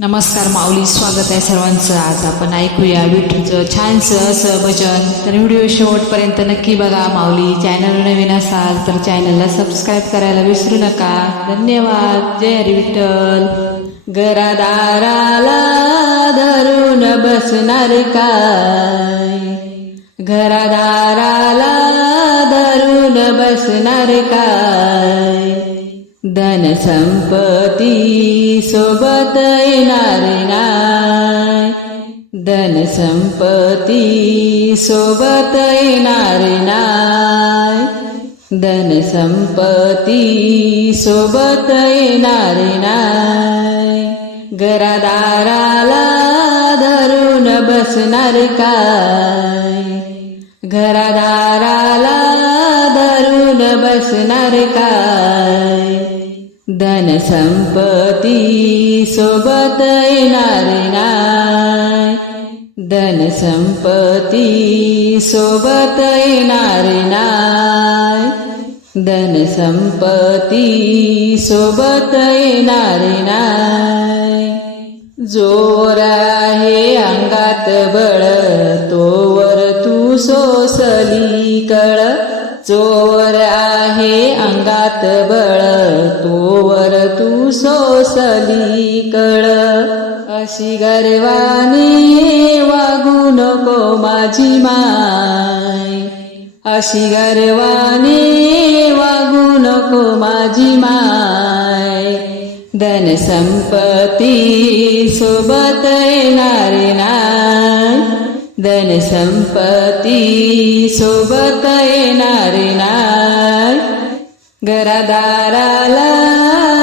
नमस्कार माऊली स्वागत आहे सर्वांचं. आज आपण ऐकूया विठूचं छानसं असं भजन. तर व्हिडिओ शेवटपर्यंत नक्की बघा माऊली. चॅनल नवीन असाल तर चॅनलला सबस्क्राईब करायला विसरू नका. धन्यवाद. जय हरी विठ्ठल. घरादाराला धरून बसणार काय? घरादाराला धरून बसणार काय? धन संपत्ती सोबत येणार नाय धन संपत्ती सोबत येणार नाय धन संपत्ती सोबत येणार नाय घरादाराला धरून बसणार काय? घरादाराला धरून बसणार काय? धन संपत्ती सोबत येणार नाय धन संपत्ती सोबत येणार नाय धन संपत्ती सोबत येणार नाय जोर आहे अंगात बळ तोवर तू सोसली कळ चोर आहे अंगात बळ तोवर तू सोसली कळ अशी गर्वाने वागू नको माझी माय. अशी गर्वाने वागू नको माझी माय. धन संपत्ती सोबत येणार नाय धन संपत्ती सोबत येणार नाय घरादाराला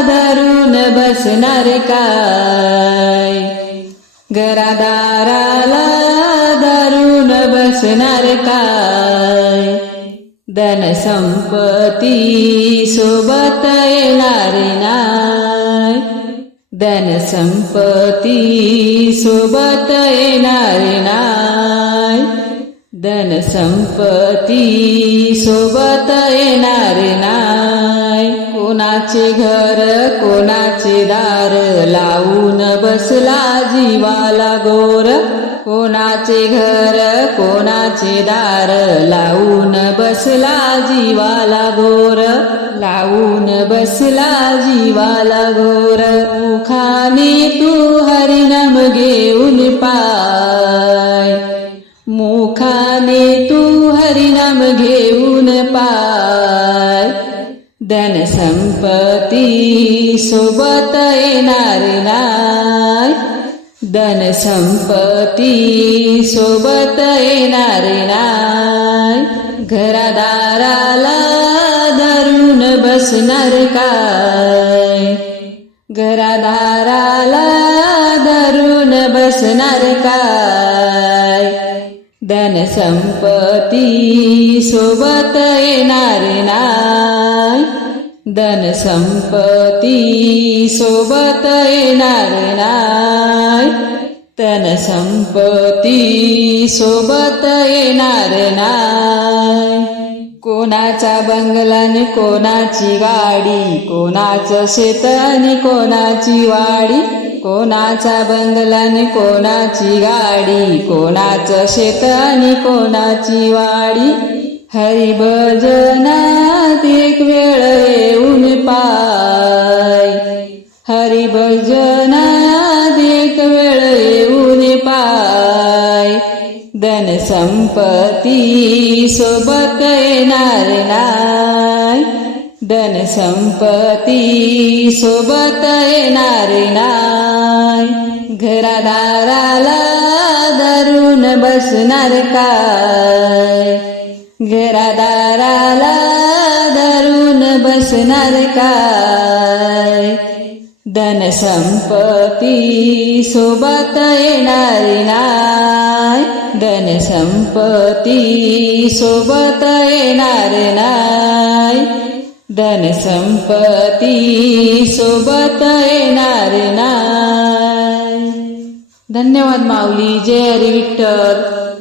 धरून बसणार काय? घरादाराला धरून बसणार काय? धन संपत्ती सोबत येणार नाय धन संपत्ती सोबत येणार नाय धन संपत्ती सोबत येणार नाय कोणाचे घर कोणाचे दार लावून बसला जीवाला गोर. कोणाचे घर कोणाचे दार लावून बसला जीवाला गोर. लावून बसला जीवाला गोर. मुखाने तू हरिनाम घेऊन पाय. मुखाने तू हरिनाम घेऊन पाय. धन संपत्ती सोबत येणार नाय. धन संपत्ती सोबत येणार नाय. घरादाराला धरून बसणार काय? घरादाराला धरून बसणार काय? धन संपत्ती सोबत येणार नाय. धन संपत्ती सोबत येणार नाय. धन संपत्ती सोबत येणार नाय. कोणाचा बंगला कोणाची गाडी? कोणाचं शेत आणि कोणाची वाडी? कोणाचा बंगला कोणाची गाडी? कोणाचं शेत आणि कोणाची वाडी? हरिभजनात एक वेळ धन संपत्ती सोबत येणार नाय धन संपत्ती सोबत येणार नाय घरादाराला धरून बसणार काय? घरादाराला धरून बसणार काय? धन संपत्ती सोबत येणार ना धन संपत्ती सोबत येणार नाय धन संपत्ती सोबत येणार नाय धन्यवाद माऊली. जय हरी विठ्ठल.